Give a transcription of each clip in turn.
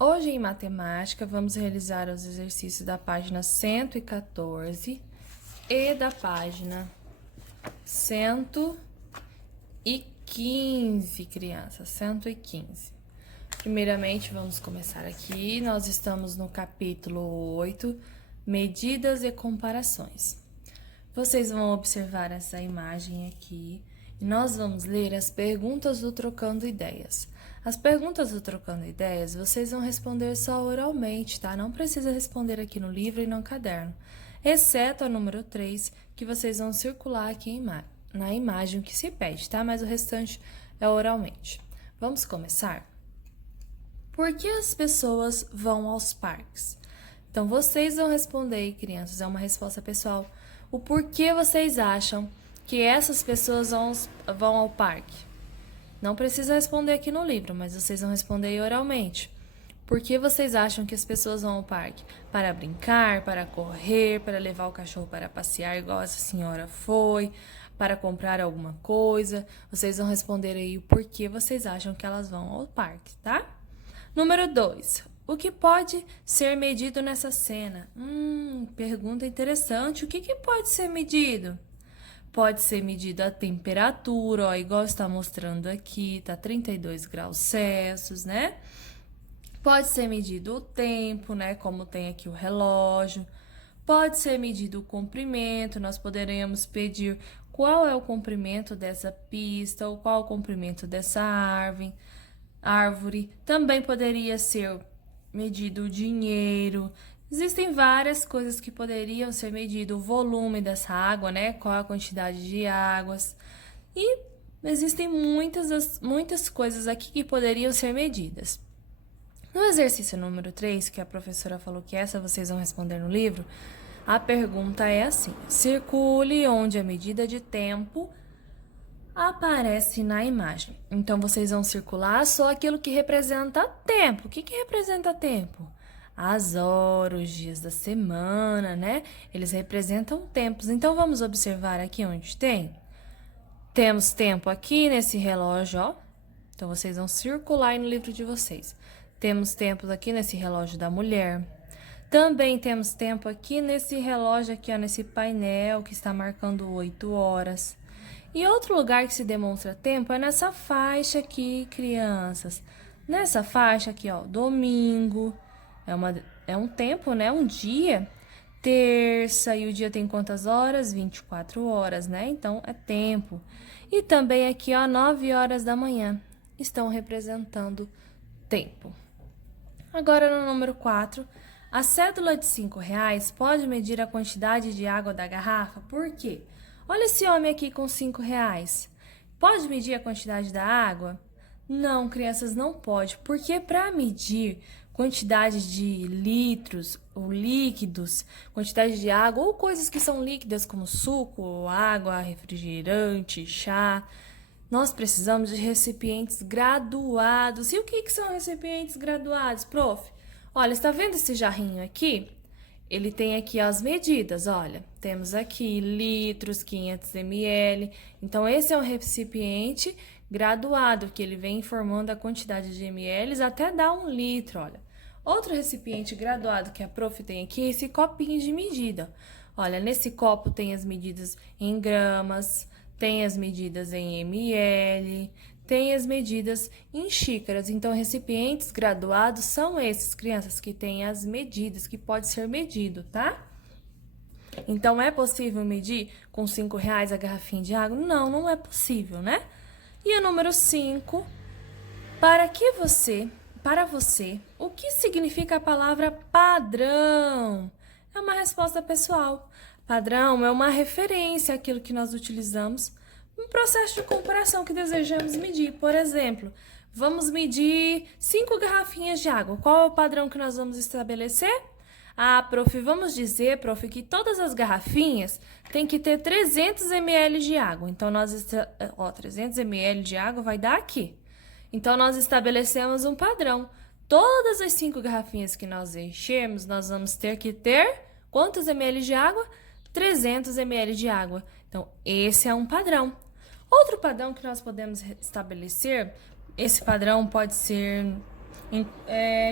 Hoje, em matemática, vamos realizar os exercícios da página 114 e da página 115, crianças, 115. Primeiramente, vamos começar aqui. Nós estamos no capítulo 8, medidas e comparações. Vocês vão observar essa imagem aqui e nós vamos ler as perguntas do Trocando Ideias. As perguntas do Trocando Ideias, vocês vão responder só oralmente, tá? Não precisa responder aqui no livro e no caderno, exceto a número 3, que vocês vão circular aqui na imagem que se pede, tá? Mas o restante é oralmente. Vamos começar? Por que as pessoas vão aos parques? Então, vocês vão responder, crianças, é uma resposta pessoal. O porquê vocês acham que essas pessoas vão ao parque? Não precisa responder aqui no livro, mas vocês vão responder oralmente. Por que vocês acham que as pessoas vão ao parque? Para brincar, para correr, para levar o cachorro para passear, igual essa senhora foi, para comprar alguma coisa? Vocês vão responder aí o porquê vocês acham que elas vão ao parque, tá? Número 2. O que pode ser medido nessa cena? Pergunta interessante. O que pode ser medido? Pode ser medida a temperatura, ó, igual está mostrando aqui, tá 32 graus Celsius, né? Pode ser medido o tempo, né? Como tem aqui o relógio. Pode ser medido o comprimento, nós poderemos pedir qual é o comprimento dessa pista ou qual é o comprimento dessa árvore. Também poderia ser medido o dinheiro. Existem várias coisas que poderiam ser medido, o volume dessa água, né? Qual a quantidade de águas. E existem muitas coisas aqui que poderiam ser medidas. No exercício número 3, que a professora falou que essa vocês vão responder no livro, a pergunta é assim: circule onde a medida de tempo aparece na imagem. Então, vocês vão circular só aquilo que representa tempo. O que representa tempo? As horas, os dias da semana, né? Eles representam tempos. Então, vamos observar aqui onde tem. Temos tempo aqui nesse relógio, ó. Então, vocês vão circular aí no livro de vocês. Temos tempos aqui nesse relógio da mulher. Também temos tempo aqui nesse relógio aqui, ó, nesse painel que está marcando 8 horas. E outro lugar que se demonstra tempo é nessa faixa aqui, crianças. Nessa faixa aqui, ó, domingo, é um tempo, né? Um dia. Terça, e o dia tem quantas horas? 24 horas, né? Então, é tempo. E também aqui, ó, 9 horas da manhã. Estão representando tempo. Agora, no número 4, a cédula de R$ 5 pode medir a quantidade de água da garrafa? Por quê? Olha esse homem aqui com R$ 5. Pode medir a quantidade da água? Não, crianças, não pode, porque para medir quantidade de litros ou líquidos, quantidade de água ou coisas que são líquidas como suco, água, refrigerante, chá, nós precisamos de recipientes graduados. E o que são recipientes graduados, prof? Olha, está vendo esse jarrinho aqui? Ele tem aqui as medidas, olha, temos aqui litros, 500 ml, então esse é um recipiente graduado, que ele vem informando a quantidade de ml até dar 1 litro, olha. Outro recipiente graduado que a prof tem aqui é esse copinho de medida. Olha, nesse copo tem as medidas em gramas, tem as medidas em ml, tem as medidas em xícaras. Então, recipientes graduados são esses, crianças, que têm as medidas, que pode ser medido, tá? Então, é possível medir com R$ 5 a garrafinha de água? Não, não é possível, né? E o número 5, para você, o que significa a palavra padrão? É uma resposta pessoal. Padrão é uma referência àquilo que nós utilizamos no processo de comparação que desejamos medir. Por exemplo, vamos medir 5 garrafinhas de água. Qual é o padrão que nós vamos estabelecer? Ah, prof, vamos dizer, prof, que todas as garrafinhas têm que ter 300 ml de água. Então, 300 ml de água vai dar aqui. Então, nós estabelecemos um padrão. Todas as 5 garrafinhas que nós enchermos, nós vamos ter que ter quantos ml de água? 300 ml de água. Então, esse é um padrão. Outro padrão que nós podemos estabelecer, esse padrão pode ser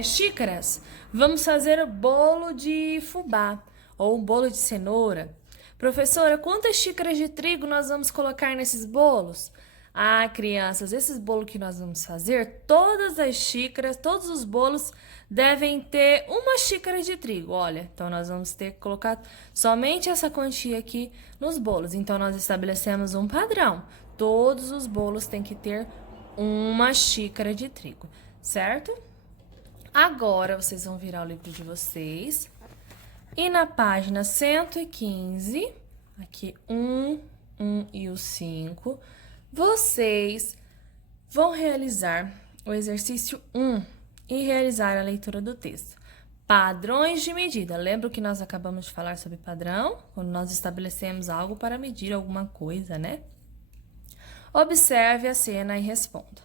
xícaras. Vamos fazer o bolo de fubá ou um bolo de cenoura. Professora, quantas xícaras de trigo nós vamos colocar nesses bolos? Ah, crianças, esses bolos que nós vamos fazer, todas as xícaras, todos os bolos devem ter uma xícara de trigo. Olha, então nós vamos ter que colocar somente essa quantia aqui nos bolos. Então nós estabelecemos um padrão. Todos os bolos têm que ter uma xícara de trigo, certo? Agora vocês vão virar o livro de vocês e na página 115, aqui 1 e o 5, vocês vão realizar o exercício 1 e realizar a leitura do texto. Padrões de medida. Lembra que nós acabamos de falar sobre padrão? Quando nós estabelecemos algo para medir alguma coisa, né? Observe a cena e responda.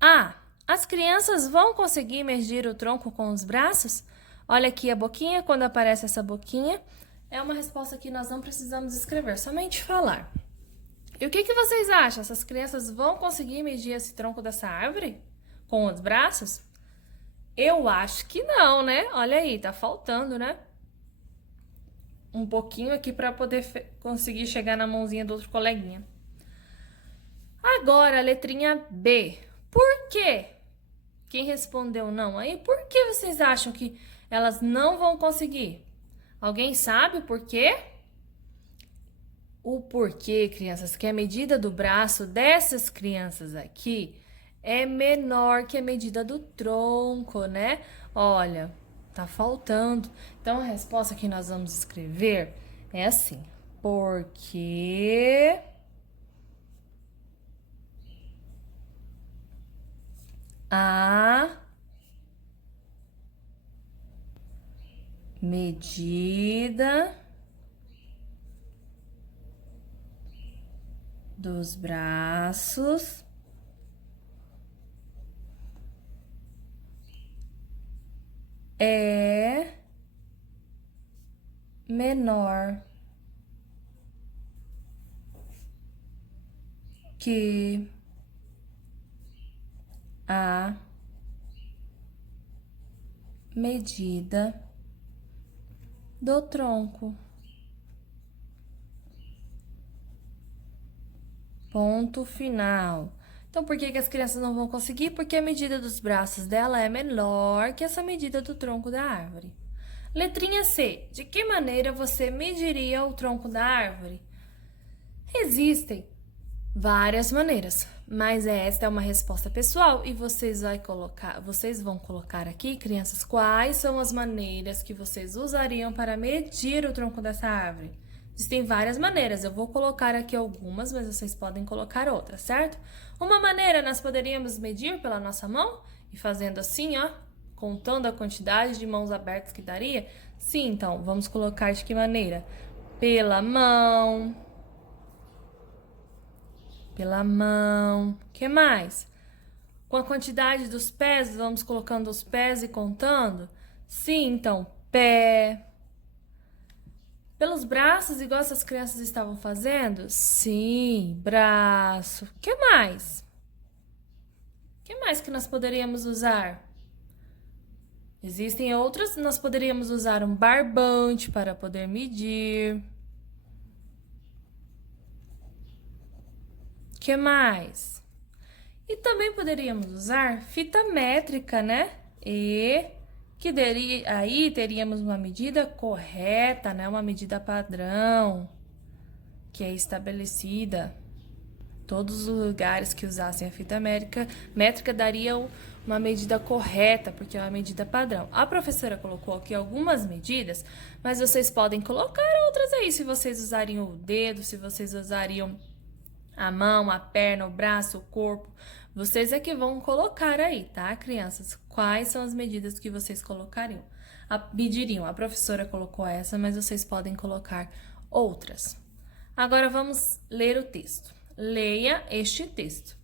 A. As crianças vão conseguir medir o tronco com os braços? Olha aqui a boquinha, quando aparece essa boquinha, é uma resposta que nós não precisamos escrever, somente falar. E o que vocês acham? Essas crianças vão conseguir medir esse tronco dessa árvore com os braços? Eu acho que não, né? Olha aí, tá faltando, né? Um pouquinho aqui para poder conseguir chegar na mãozinha do outro coleguinha. Agora, a letrinha B. Por quê? Quem respondeu não aí, por que vocês acham que elas não vão conseguir? Alguém sabe o porquê? O porquê, crianças, que a medida do braço dessas crianças aqui é menor que a medida do tronco, né? Olha, tá faltando. Então, a resposta que nós vamos escrever é assim. Porque a medida dos braços é menor que a medida do tronco. Ponto final. Então, por que as crianças não vão conseguir? Porque a medida dos braços dela é menor que essa medida do tronco da árvore. Letrinha C. De que maneira você mediria o tronco da árvore? Existem várias maneiras, mas esta é uma resposta pessoal e vocês vão colocar aqui, crianças, quais são as maneiras que vocês usariam para medir o tronco dessa árvore. Existem várias maneiras, eu vou colocar aqui algumas, mas vocês podem colocar outras, certo? Uma maneira, nós poderíamos medir pela nossa mão e fazendo assim, ó, contando a quantidade de mãos abertas que daria. Sim, então, vamos colocar de que maneira? Pela mão. Pela mão. O que mais? Com a quantidade dos pés, vamos colocando os pés e contando? Sim, então, pé. Pelos braços, igual essas crianças estavam fazendo? Sim, braço. O que mais? O que mais que nós poderíamos usar? Existem outras, nós poderíamos usar um barbante para poder medir. O que mais? E também poderíamos usar fita métrica, né? Aí teríamos uma medida correta, né? Uma medida padrão, que é estabelecida. Todos os lugares que usassem a fita métrica dariam uma medida correta, porque é uma medida padrão. A professora colocou aqui algumas medidas, mas vocês podem colocar outras aí, se vocês usariam o dedo, se vocês usariam a mão, a perna, o braço, o corpo. Vocês é que vão colocar aí, tá, crianças? Quais são as medidas que vocês mediriam? A professora colocou essa, mas vocês podem colocar outras. Agora vamos ler o texto. Leia este texto.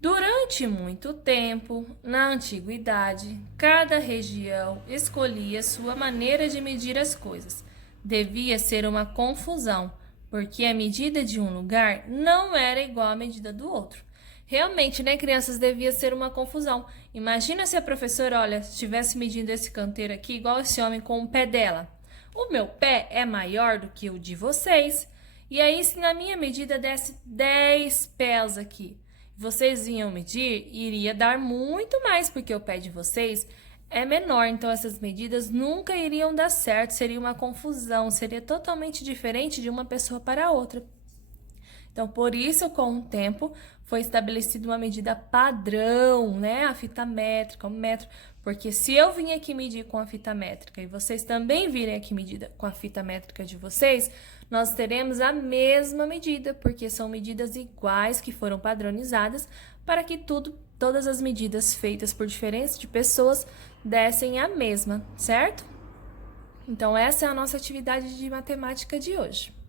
Durante muito tempo, na antiguidade, cada região escolhia sua maneira de medir as coisas. Devia ser uma confusão, porque a medida de um lugar não era igual à medida do outro. Realmente, né, crianças, devia ser uma confusão. Imagina se a professora, olha, estivesse medindo esse canteiro aqui, igual esse homem com o pé dela. O meu pé é maior do que o de vocês. E aí, se na minha medida desse 10 pés aqui, vocês iam medir, iria dar muito mais, porque o pé de vocês é menor. Então, essas medidas nunca iriam dar certo, seria uma confusão, seria totalmente diferente de uma pessoa para outra. Então, por isso, com o tempo, foi estabelecida uma medida padrão, né? A fita métrica, o metro. Porque se eu vim aqui medir com a fita métrica e vocês também virem aqui medir com a fita métrica de vocês, nós teremos a mesma medida, porque são medidas iguais que foram padronizadas para que todas as medidas feitas por diferença de pessoas dessem a mesma, certo? Então, essa é a nossa atividade de matemática de hoje.